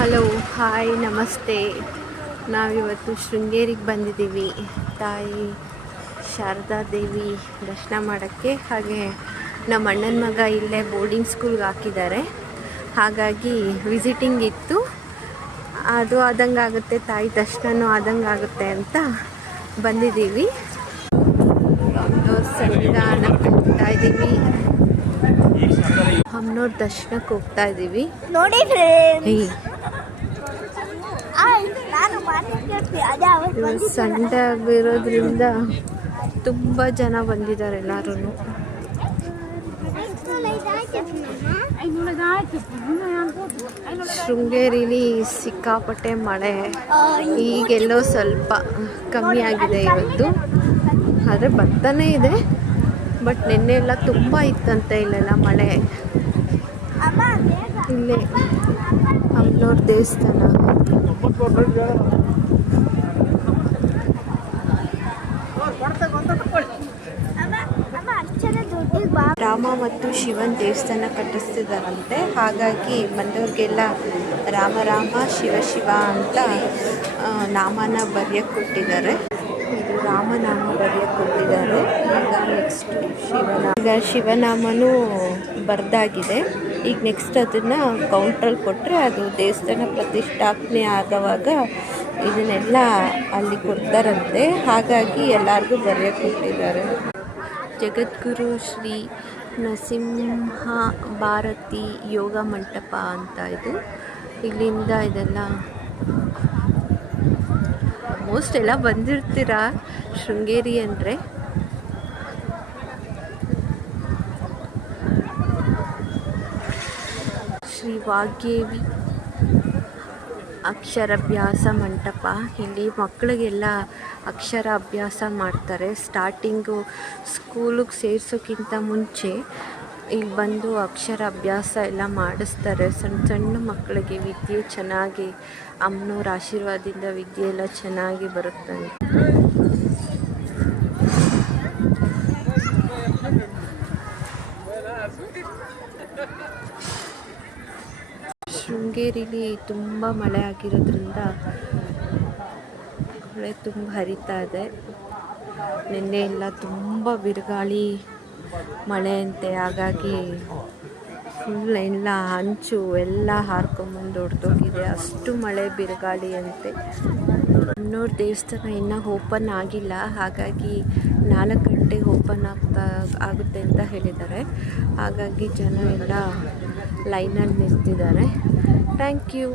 Hello, hi, ನಮಸ್ತೆ. ನಾವಿವತ್ತು ಶೃಂಗೇರಿಗೆ ಬಂದಿದ್ದೀವಿ ತಾಯಿ ಶಾರದಾ ದೇವಿ ದರ್ಶನ ಮಾಡೋಕ್ಕೆ. ಹಾಗೆ ನಮ್ಮ ಅಣ್ಣನ ಮಗ ಇಲ್ಲೇ ಬೋರ್ಡಿಂಗ್ ಸ್ಕೂಲ್ಗೆ ಹಾಕಿದ್ದಾರೆ. ಹಾಗಾಗಿ ವಿಸಿಟಿಂಗ್ ಇತ್ತು. ಅದು ಆದಂಗೆ ಆಗುತ್ತೆ, ತಾಯಿ ದರ್ಶನನೂ ಆದಂಗೆ ಆಗುತ್ತೆ ಅಂತ ಬಂದಿದ್ದೀವಿ. ಸನ್ನಿಧಾನಕ್ಕೆ ಹೋಗ್ತಾ ಇದ್ದೀವಿ. ಅಮ್ಮನವ್ರ ದರ್ಶನಕ್ಕೆ ಹೋಗ್ತಾ ಇದ್ದೀವಿ. ನೋಡಿ ಸಂಡೆ ಆಗಿರೋದ್ರಿಂದ ತುಂಬ ಜನ ಬಂದಿದ್ದಾರೆ ಎಲ್ಲರೂ. ಶೃಂಗೇರಿಲಿ ಸಿಕ್ಕಾಪಟ್ಟೆ ಮಳೆ. ಈಗೆಲ್ಲೋ ಸ್ವಲ್ಪ ಕಮ್ಮಿ ಆಗಿದೆ ಇವತ್ತು, ಆದರೆ ಬರ್ತಾನೆ ಇದೆ. ಬಟ್ ನಿನ್ನೆ ಎಲ್ಲ ತುಂಬ ಇತ್ತಂತೆ ಇಲ್ಲೆಲ್ಲ ಮಳೆ. ಇಲ್ಲೇ ಅಮ್ಮನವ್ರ ದೇವಸ್ಥಾನ. ರಾಮ ಮತ್ತು ಶಿವನ್ ದೇವಸ್ಥಾನ ಕಟ್ಟಿಸ್ತಿದ್ದಾರಂತೆ. ಹಾಗಾಗಿ ಬಂದವ್ರಿಗೆಲ್ಲ ರಾಮ ರಾಮ ಶಿವ ಶಿವ ಅಂತ ನಾಮನ ಬರೆಯಕ್ಕೆ ಕೊಟ್ಟಿದ್ದಾರೆ. ಇದು ರಾಮನಾಮ ಬರೆಯಕ್ಕೆ ಕೊಟ್ಟಿದ್ದಾರೆ. ಈಗ ನೆಕ್ಸ್ಟ್ ಶಿವನಾಮನೂ ಬರೆದಾಗಿದೆ. ಈಗ ನೆಕ್ಸ್ಟ್ ಅದನ್ನು ಕೌಂಟ್ರಲ್ಲಿ ಕೊಟ್ಟರೆ ಅದು ದೇವಸ್ಥಾನ ಪ್ರತಿಷ್ಠಾಪನೆ ಆಗುವಾಗ ಇದನ್ನೆಲ್ಲ ಅಲ್ಲಿ ಕೊಡ್ತಾರಂತೆ. ಹಾಗಾಗಿ ಎಲ್ಲರಿಗೂ ಬರೆಯಕ್ಕೆ ಕೊಟ್ಟಿದ್ದಾರೆ. ಜಗದ್ಗುರು ಶ್ರೀ ನರಸಿಂಹ ಭಾರತಿ ಯೋಗ ಮಂಟಪ ಅಂತ ಇದು. ಇಲ್ಲಿಂದ ಇದೆಲ್ಲ ಆಲ್ಮೋಸ್ಟ್ ಎಲ್ಲ ಬಂದಿರ್ತೀರ ಶೃಂಗೇರಿ ಅಂದರೆ. ಶ್ರೀ ವಾಗ್ದೇವಿ ಅಕ್ಷರಾಭ್ಯಾಸ ಮಂಟಪ. ಇಲ್ಲಿ ಮಕ್ಕಳಿಗೆಲ್ಲ ಅಕ್ಷರ ಅಭ್ಯಾಸ ಮಾಡ್ತಾರೆ. ಸ್ಟಾರ್ಟಿಂಗು ಸ್ಕೂಲಿಗೆ ಸೇರಿಸೋಕ್ಕಿಂತ ಮುಂಚೆ ಇಲ್ಲಿ ಬಂದು ಅಕ್ಷರ ಅಭ್ಯಾಸ ಎಲ್ಲ ಮಾಡಿಸ್ತಾರೆ. ಸಣ್ಣ ಸಣ್ಣ ಮಕ್ಕಳಿಗೆ ವಿದ್ಯೆ ಚೆನ್ನಾಗಿ, ಅಮ್ಮನವ್ರ ಆಶೀರ್ವಾದದಿಂದ ವಿದ್ಯೆ ಎಲ್ಲ ಚೆನ್ನಾಗಿ ಬರುತ್ತೆ. ಶೃಂಗೇರಿಲಿ ತುಂಬ ಮಳೆ ಆಗಿರೋದ್ರಿಂದ ಮಳೆ ತುಂಬ ಹರಿತಾ ಇದೆ. ನಿನ್ನೆ ಎಲ್ಲ ತುಂಬ ಬಿರುಗಾಳಿ ಮಳೆ ಅಂತೆ. ಹಾಗಾಗಿ ಫುಲ್ ಎಲ್ಲ ಹಂಚು ಎಲ್ಲ ಹಾರ್ಕೊಂಬಂದು ಹೊಡೆದೋಗಿದೆ. ಅಷ್ಟು ಮಳೆ ಬಿರುಗಾಳಿ ಅಂತೆ. ಅಮ್ಮನವ್ರ ದೇವಸ್ಥಾನ ಇನ್ನೂ ಓಪನ್ ಆಗಿಲ್ಲ. ಹಾಗಾಗಿ 4 ಗಂಟೆಗೆ ಓಪನ್ ಆಗುತ್ತೆ ಅಂತ ಹೇಳಿದ್ದಾರೆ. ಹಾಗಾಗಿ ಜನ ಎಲ್ಲ ಲೈನಲ್ಲಿ ನಿಲ್ತಿದ್ದಾರೆ. Thank you.